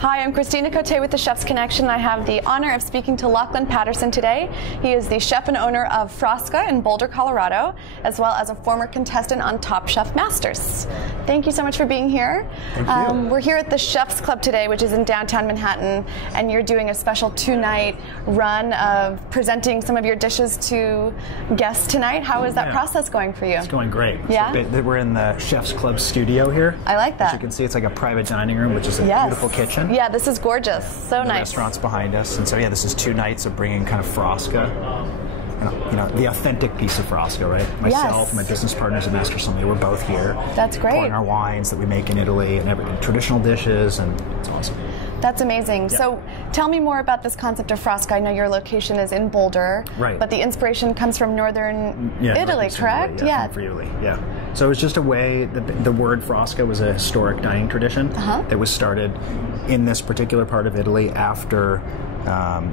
Hi, I'm Christina Cote with the Chef's Connection. I have the honor of speaking to LACHLAN Patterson today. He is the chef and owner of Frasca in Boulder, Colorado, as well as a former contestant on Top Chef Masters. Thank you so much for being here. Thank you. We're here at the Chef's Club today, which is in downtown Manhattan, and you're doing a special two-night run of presenting some of your dishes to guests tonight. How is that process going for you? It's going great. Yeah? So we're in the Chef's Club studio here. I like that. As you can see, it's like a private dining room, which is a beautiful kitchen. Yeah, this is gorgeous. So the nice. Restaurant's behind us, and so yeah, this is 2 nights of bringing kind of Frasca, you know, the authentic piece of Frasca, right? Myself, my business partners at Master Sommelier, we're both here. That's great. Pouring our wines that we make in Italy and traditional dishes, and it's awesome. That's amazing. Yeah. So tell me more about this concept of Frasca. I know your location is in Boulder, right? But the inspiration comes from northern Italy, correct? Yeah. From Italy, yeah. So it was just a way, the word Frasca was a historic dining tradition that was started in this particular part of Italy after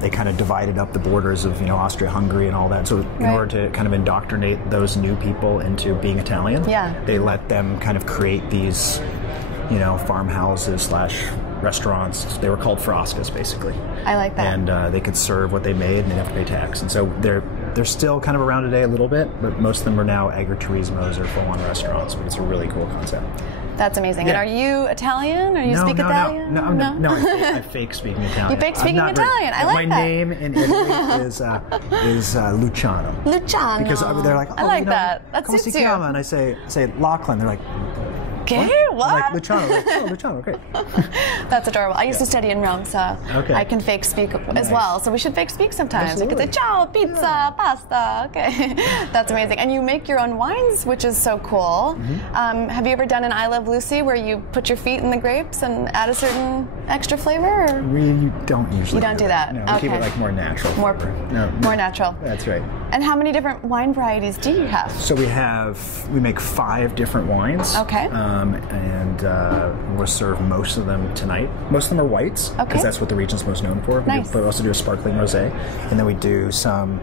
they kind of divided up the borders of, Austria-Hungary and all that. So in order to kind of indoctrinate those new people into being Italian, they let them kind of create these, farmhouses / restaurants. They were called Frascas, basically. I like that. And they could serve what they made and they didn't have to pay tax. And so they're still kind of around today a little bit, but most of them are now agriturismos or full-on restaurants. But it's a really cool concept. That's amazing. Yeah. And are you Italian? Or you speak Italian? No, I fake speaking Italian. You fake speaking Italian. I like that. My name in Italy is Luciano. Luciano. Because they're like, oh, I like that. That come suits si you. chiama? And I say LACHLAN. They're like, okay, what? Like Luciano. Like, oh, Luciano, great. That's adorable. I used to study in Rome, so I can fake speak as well. So we should fake speak sometimes. Absolutely. I could say, ciao, pizza, pasta. Okay. That's amazing. And you make your own wines, which is so cool. Have you ever done an I Love Lucy where you put your feet in the grapes and add a certain extra flavor? Or? We don't usually. You don't do that? No, we keep it like more natural. More natural. That's right. And how many different wine varieties do you have? So we make 5 different wines. Okay. And we'll serve most of them tonight. Most of them are whites, because that's what the region's most known for. Nice. But we also do a sparkling rosé, and then we do some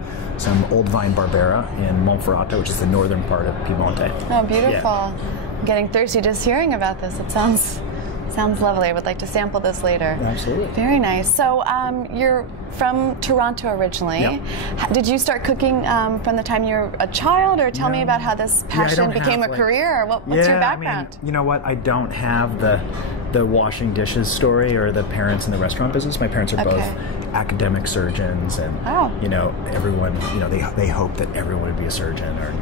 old vine Barbera in Monferrato, which is the northern part of Piemonte. Oh, beautiful! Yeah. I'm getting thirsty just hearing about this. It sounds lovely. I would like to sample this later. Absolutely. Very nice. So you're from Toronto originally. Yep. Did you start cooking from the time you were a child, or tell me about how this passion became a career? Or what's your background? I mean, you know what? I don't have the washing dishes story or the parents in the restaurant business. My parents are both academic surgeons, and everyone, they hope that everyone would be a surgeon. Or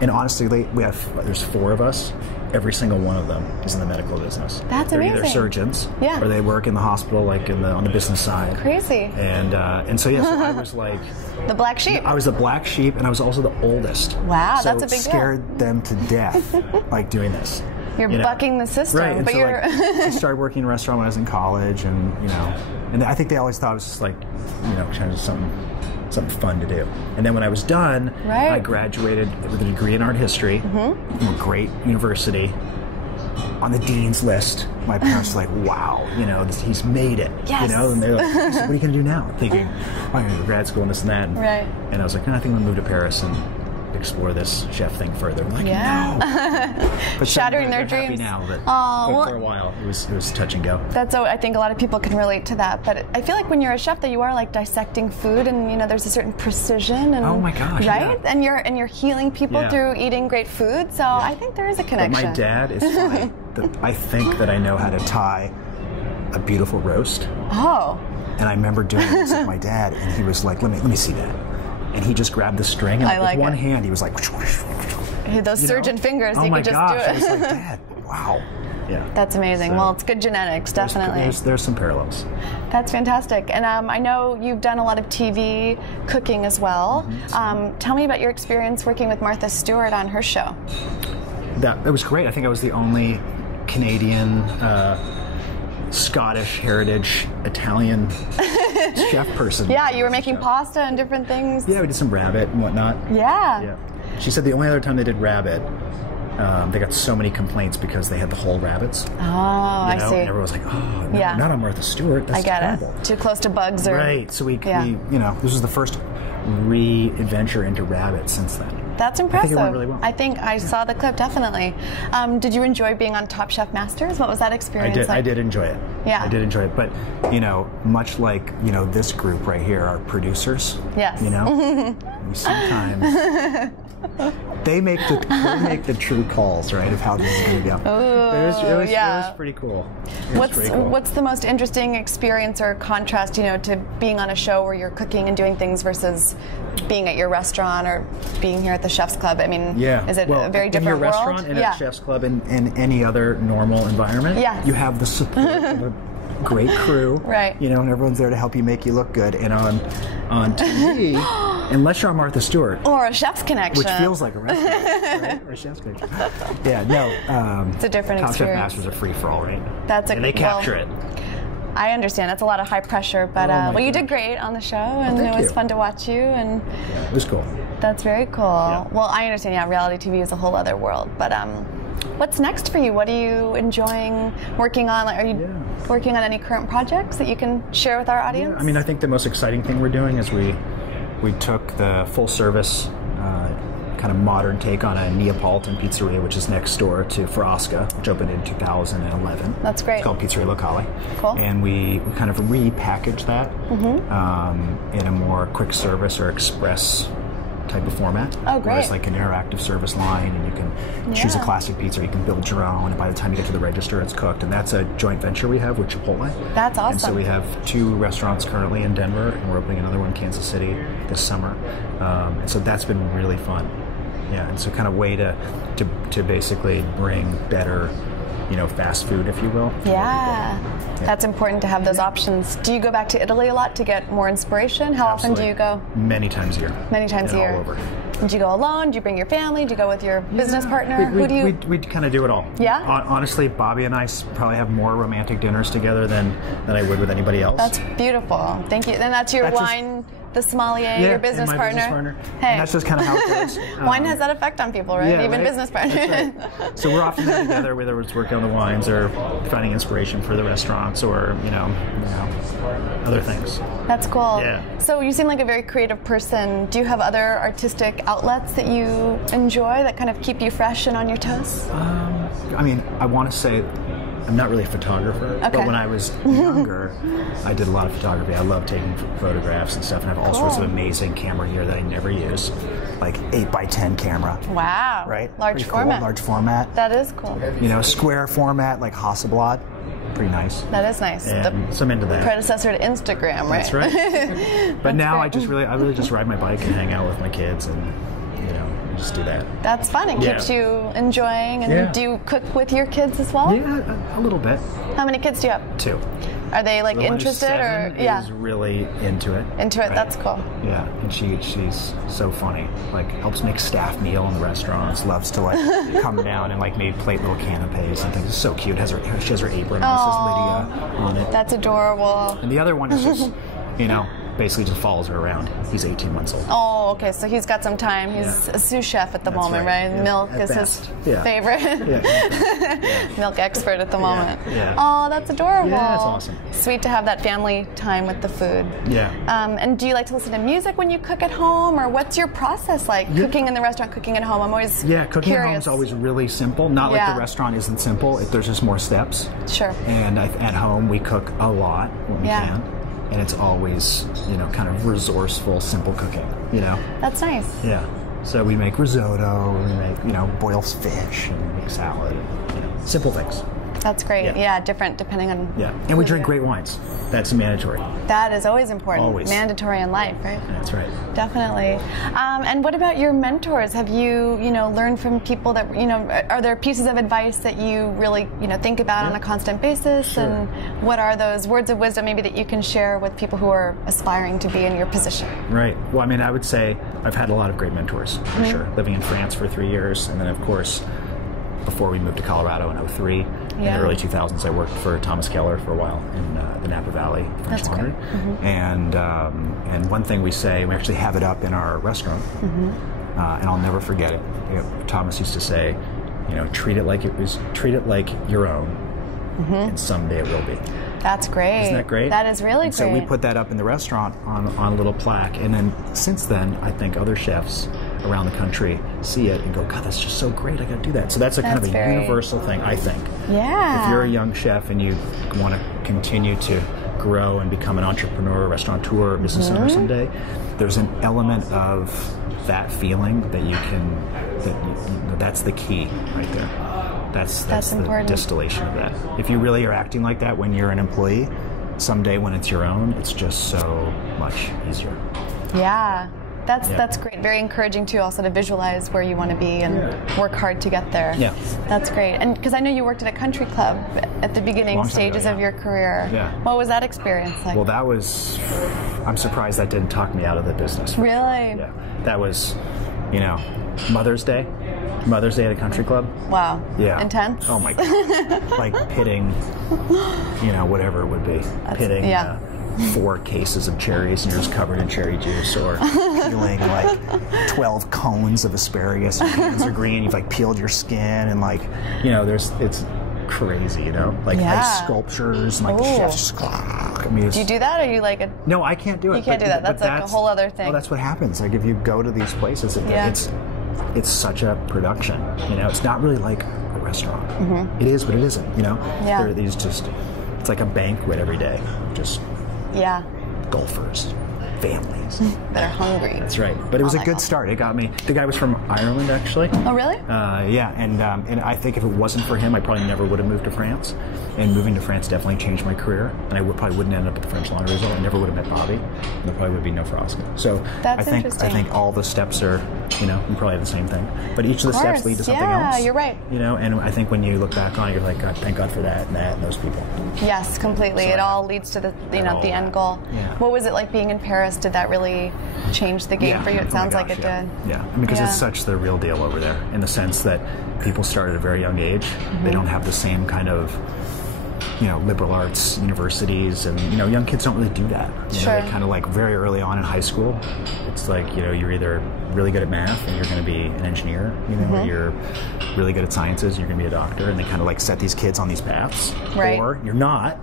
and honestly, there's 4 of us. Every single one of them is in the medical business. That's They're amazing. either surgeons, or they work in the hospital, like on the business side. Crazy. And so I was like the black sheep. I was the black sheep, and I was also the oldest. Wow, so that's a big deal. Scared them to death, like doing this. You're bucking the system, right? And but so, you're. I started working in a restaurant when I was in college, and and I think they always thought it was just like, kind of something fun to do. And then when I was done, I graduated with a degree in art history from a great university. On the dean's list, my parents were like, "Wow, he's made it." Yes. And they're like, "So what are you going to do now?" Thinking, "I'm going to go to grad school and this and that." And I was like, "No, I think I'm going to move to Paris and explore this chef thing further." I'm like, no. But shattering their dreams. Happy now, but for a while it was touch and go. I think a lot of people can relate to that. But I feel like when you're a chef, that you are like dissecting food, and there's a certain precision. And, oh my gosh! Right, and you're healing people through eating great food. So I think there is a connection. But my dad is fine. I think that I know how to tie a beautiful roast. Oh. And I remember doing this with my dad, and he was like, "Let me see that." And he just grabbed the string, and with one hand, he was like, those surgeon fingers. Oh you my could just gosh! do it. I was like, Dad, wow. Yeah. That's amazing. Well, it's good genetics, definitely. There's some parallels. That's fantastic. And I know you've done a lot of TV cooking as well. Tell me about your experience working with Martha Stewart on her show. That was great. I think I was the only Canadian, Scottish heritage, Italian chef person. Yeah, you were making pasta and different things. Yeah, we did some rabbit and whatnot. Yeah. She said the only other time they did rabbit, they got so many complaints because they had the whole rabbits. Oh, I see. And everyone was like, "Oh, no, not on Martha Stewart. That's terrible." It. Too close to bugs, or right. So we this was the first re-adventure into rabbit since then. That's impressive. I think it went really well. I think I saw the clip, definitely. Did you enjoy being on Top Chef Masters? What was that experience like? I did enjoy it. Yeah. I did enjoy it. But, you know, much like, you know, this group right here, our producers, yes. you know, sometimes they make the true calls, right, of how this is going to go. It was pretty cool. What's the most interesting experience or contrast, you know, to being on a show where you're cooking and doing things versus being at your restaurant or being here at the Chef's Club? I mean, is it a very different world? In your restaurant and at Chef's Club and any other normal environment, you have the support of a great crew, right? You know, and everyone's there to help you make you look good. And on TV, unless you're on Martha Stewart or a Chef's Connection, which feels like a restaurant, right? Or a Chef's Connection. Yeah, no, it's a different Top experience. Chef Masters are free for all, right? And they capture it. I understand. That's a lot of high pressure, but well, you did great on the show, and it was fun to watch you. And it was cool. That's very cool. Yeah. Well, I understand. Yeah, reality TV is a whole other world. But what's next for you? What are you enjoying working on? Like, are you working on any current projects that you can share with our audience? Yeah, I mean, I think the most exciting thing we're doing is we took the full service kind of modern take on a Neapolitan pizzeria, which is next door to Frasca, which opened in 2011. That's great. It's called Pizzeria Locale. Cool. And we kind of repackaged that in a more quick service or express type of format. Oh, great. Where it's like an interactive service line, and you can choose a classic pizza, you can build your own, and by the time you get to the register, it's cooked. And that's a joint venture we have with Chipotle. That's awesome. And so we have 2 restaurants currently in Denver, and we're opening another one in Kansas City this summer. And so that's been really fun. Yeah, and so kind of way to basically bring better, you know, fast food, if you will. Yeah. That's important to have those options. Do you go back to Italy a lot to get more inspiration? How often do you go? Many times a year. Many times a year. All over. Do you go alone? Do you bring your family? Do you go with your business partner? Who do you? We kind of do it all. Yeah. Honestly, Bobby and I probably have more romantic dinners together than I would with anybody else. That's beautiful. Thank you. And that's your wine. The sommelier, your business partner. Hey, and that's just kind of how it goes. Wine has that effect on people, right? Even business partners. Right. So we're often together, whether it's working on the wines or finding inspiration for the restaurants, or you know other things. That's cool. Yeah. So you seem like a very creative person. Do you have other artistic outlets that you enjoy that kind of keep you fresh and on your toes? I mean, I want to say I'm not really a photographer, but when I was younger, I did a lot of photography. I love taking photographs and stuff, and I have all sorts of amazing camera gear that I never use, like 8x10 camera. Wow. Right? Large format. Cool. Large format. That is cool. You know, square format, like Hasselblad. Pretty nice. That is nice. So I'm into that. Predecessor to Instagram, right? That's right. But now I really just ride my bike and hang out with my kids and, you know, just do that. That's fun. It keeps you enjoying. And do you cook with your kids as well? Yeah, a little bit. How many kids do you have? 2. Are they like interested or is really into it. Into it, right? That's cool. Yeah, and she's so funny. Like helps make staff meal in the restaurants. Loves to like come down and like maybe plate little canapes and things. It's so cute. She has her apron. It says Lydia on it. That's adorable. And the other one is just you know basically just follows her around. He's 18 months old. Oh, okay. So he's got some time. He's a sous chef at the moment, right? Yeah. Milk is his favorite. Milk expert at the moment. Yeah. Oh, that's adorable. Yeah, that's awesome. Sweet to have that family time with the food. Yeah. And do you like to listen to music when you cook at home, or what's your process like? Cooking in the restaurant, cooking at home. I'm always cooking curious. at home is always really simple. Not like the restaurant isn't simple. There's just more steps. Sure. And at home we cook a lot when we can. And it's always, you know, kind of resourceful, simple cooking, you know? That's nice. Yeah. So we make risotto, we make, you know, boiled fish, and we make salad, you know, simple things. That's great. Yeah, different depending on... Yeah, and we drink great wines. That's mandatory. That is always important. Always. Mandatory in life, right? That's right. Definitely. And what about your mentors? Have you, learned from people that, are there pieces of advice that you really, think about on a constant basis? Sure. And what are those words of wisdom maybe that you can share with people who are aspiring to be in your position? Right. Well, I mean, I would say I've had a lot of great mentors, for sure. Living in France for 3 years, and then, of course, before we moved to Colorado in 2003, in the early 2000s, I worked for Thomas Keller for a while in the Napa Valley French Laundry. Mm-hmm. And one thing we say, we actually have it up in our restaurant, and I'll never forget it. Thomas used to say, treat it like your own, and someday it will be. That's great. Isn't that great? That is really great. So we put that up in the restaurant on a little plaque, and then since then, I think other chefs around the country see it and go, God, that's just so great, I got to do that. So that's a kind of a universal thing, I think. Yeah. If you're a young chef and you want to continue to grow and become an entrepreneur, restaurateur, business owner someday, there's an element of that feeling that you can, that's the key right there. That's the distillation of that. If you really are acting like that when you're an employee, someday when it's your own, it's just so much easier. Yeah. That's great. Very encouraging too, also to visualize where you want to be and work hard to get there. Yeah. That's great. And because I know you worked at a country club at the beginning stages of your career. Yeah. What was that experience like? Well, that was, I'm surprised that didn't talk me out of the business. Really? Yeah. That was, Mother's Day at a country club. Wow. Yeah. Intense? Oh my God. Like pitting, whatever it would be. Pitting 4 cases of cherries and you're just covered in cherry juice, or peeling like 12 cones of asparagus and your hands are green, you've like peeled your skin and it's crazy, like ice sculptures and like the chefs just, do you do that, or are you like No, I can't do it. You can't do that. That's like a whole other thing. Well, that's what happens. Like if you go to these places, it's such a production. It's not really like a restaurant. Mm-hmm. It is, but it isn't. There are these it's like a banquet every day. Just golfers, families that are hungry. That's right. But it was a good start. It got me. The guy was from Ireland, actually. Oh, really? Yeah, and I think if it wasn't for him, I probably never would have moved to France. And moving to France definitely changed my career. And I probably wouldn't end up at the French Laundry result. I never would have met Bobby. And there probably would be no Frosca. So I think all the steps are, you probably have the same thing. But each of the steps lead to something else. Yeah, you're right. And I think when you look back on it, you're like, God, thank God for that and those people. Yes, completely. It all leads to the the end goal. Yeah. What was it like being in Paris? Did that really change the game for you? It sounds like it did. Yeah, because it's such the real deal over there, in the sense that people start at a very young age. They don't have the same kind of liberal arts universities, and young kids don't really do that. They kind of like very early on in high school, it's like you're either really good at math and you're going to be an engineer, or you're really good at sciences and you're going to be a doctor, and they kind of like set these kids on these paths, or you're not.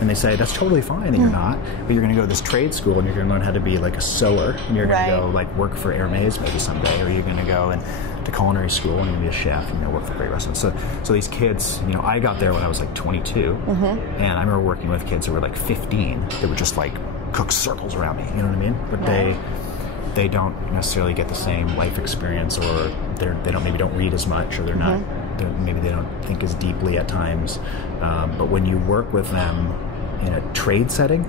And they say, that's totally fine that you're not, but you're going to go to this trade school and you're going to learn how to be like a sewer, and you're going to go like work for Hermes maybe someday, or you're going to go to culinary school and you're going to be a chef and work for great restaurants. So these kids, I got there when I was like 22, and I remember working with kids who were like 15 that would just like cook circles around me, you know what I mean? But they don't necessarily get the same life experience, or they don't read as much, or maybe they don't think as deeply at times. But when you work with them in a trade setting,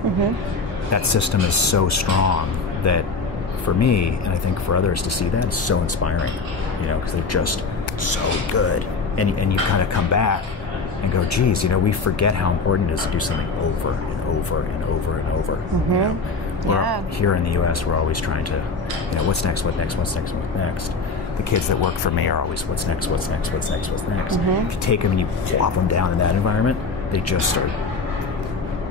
that system is so strong that for me, and I think for others to see that, is so inspiring, because they're just so good. And you kind of come back and go, geez, we forget how important it is to do something over and over and over and over. Here in the U.S., we're always trying to, what's next, what's next, what's next, what's next. The kids that work for me are always, what's next, what's next, what's next, what's next. If you take them and you plop them down in that environment, they just start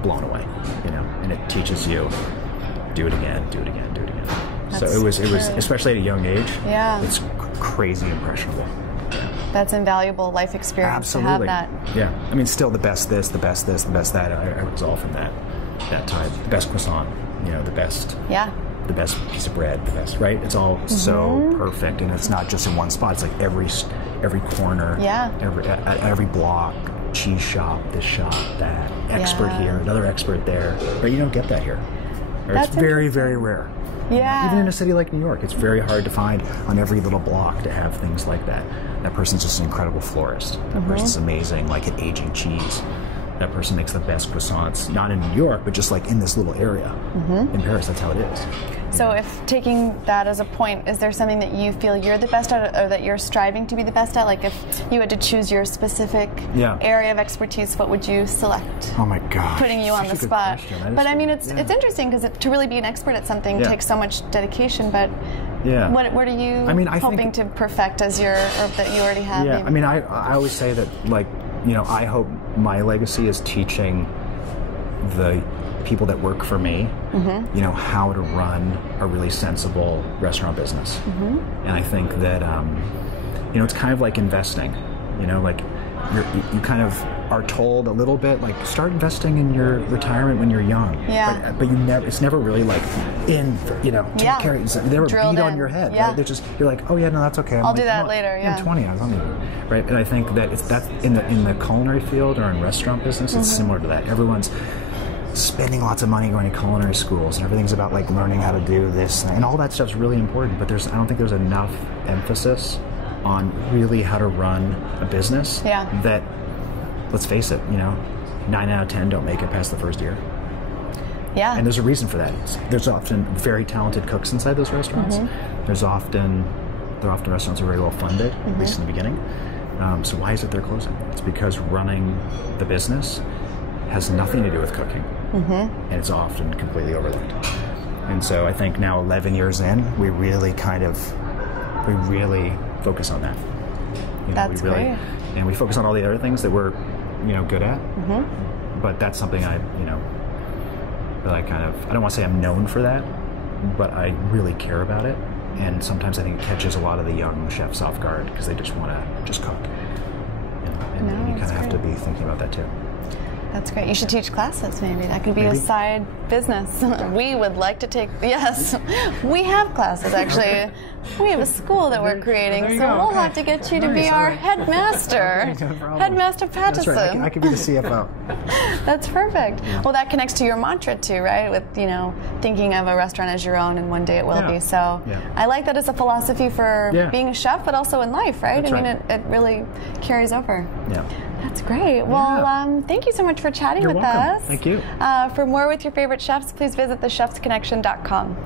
blown away, and it teaches you, do it again, do it again, do it again. So it was, especially at a young age, it's crazy impressionable. That's invaluable life experience. Absolutely. To have that. Yeah. I mean, still the best this, the best this, the best that. I was all from that time. The best croissant, the best. Yeah. The best piece of bread, the best, right? It's all so perfect, and it's not just in one spot. It's like every corner, every block, cheese shop, this shop, that, expert here, another expert there. But you don't get that here. Or it's very, very rare. Yeah. Even in a city like New York, it's very hard to find on every little block to have things like that. That person's just an incredible florist. That person's amazing, like at aging cheese. That person makes the best croissants, not in New York, but just like in this little area. In Paris, that's how it is. So if taking that as a point, is there something that you feel you're the best at, or that you're striving to be the best at? Like if you had to choose your specific area of expertise, what would you select? Oh my God. Putting you on the spot. But I mean, it's interesting, because to really be an expert at something takes so much dedication, but what are you hoping to perfect as or that you already have? Yeah, maybe? I mean, I always say that, like, I hope my legacy is teaching the people that work for me, how to run a really sensible restaurant business. And I think that, it's kind of like investing. Like you kind of are told a little bit, like, start investing in your retirement when you're young. Yeah. But you never, it's never really like take care. They were Drilled beat on in. your head. Yeah. Right? They're just, you're like, oh yeah, no, that's okay. I'll do that later. Yeah. I'm 20. I don't need, right? And I think that that's in the culinary field or in restaurant business, it's similar to that. Everyone's spending lots of money going to culinary schools, and everything's about like learning how to do this, and all that stuff's really important. But I don't think there's enough emphasis on really how to run a business. Yeah. That, let's face it, 9 out of 10 don't make it past the first year. Yeah. And there's a reason for that. There's often very talented cooks inside those restaurants. They're often restaurants are very well funded, at least in the beginning. So why is it they're closing? It's because running the business has nothing to do with cooking, and it's often completely overlooked. And so I think now 11 years in, we really focus on that. That's great. And we focus on all the other things that we're, good at. But that's something that I don't want to say I'm known for that, but I really care about it. And sometimes I think it catches a lot of the young chefs off guard because they just want to just cook. And you kind of have to be thinking about that too. That's great. You should teach classes, maybe. That could be a side business. We would like to take, yes, we have classes, actually. We have a school that we're creating, so we'll have to get you to be our headmaster. Headmaster Pattterson. That's right. I could be the CFO. That's perfect. Well, that connects to your mantra, too, right? With, thinking of a restaurant as your own, and one day it will be. So I like that as a philosophy for being a chef, but also in life, right? That's it really carries over. Yeah. That's great. Well, thank you so much for chatting with us. Thank you. For more with your favorite chefs, please visit thechefsconnection.com.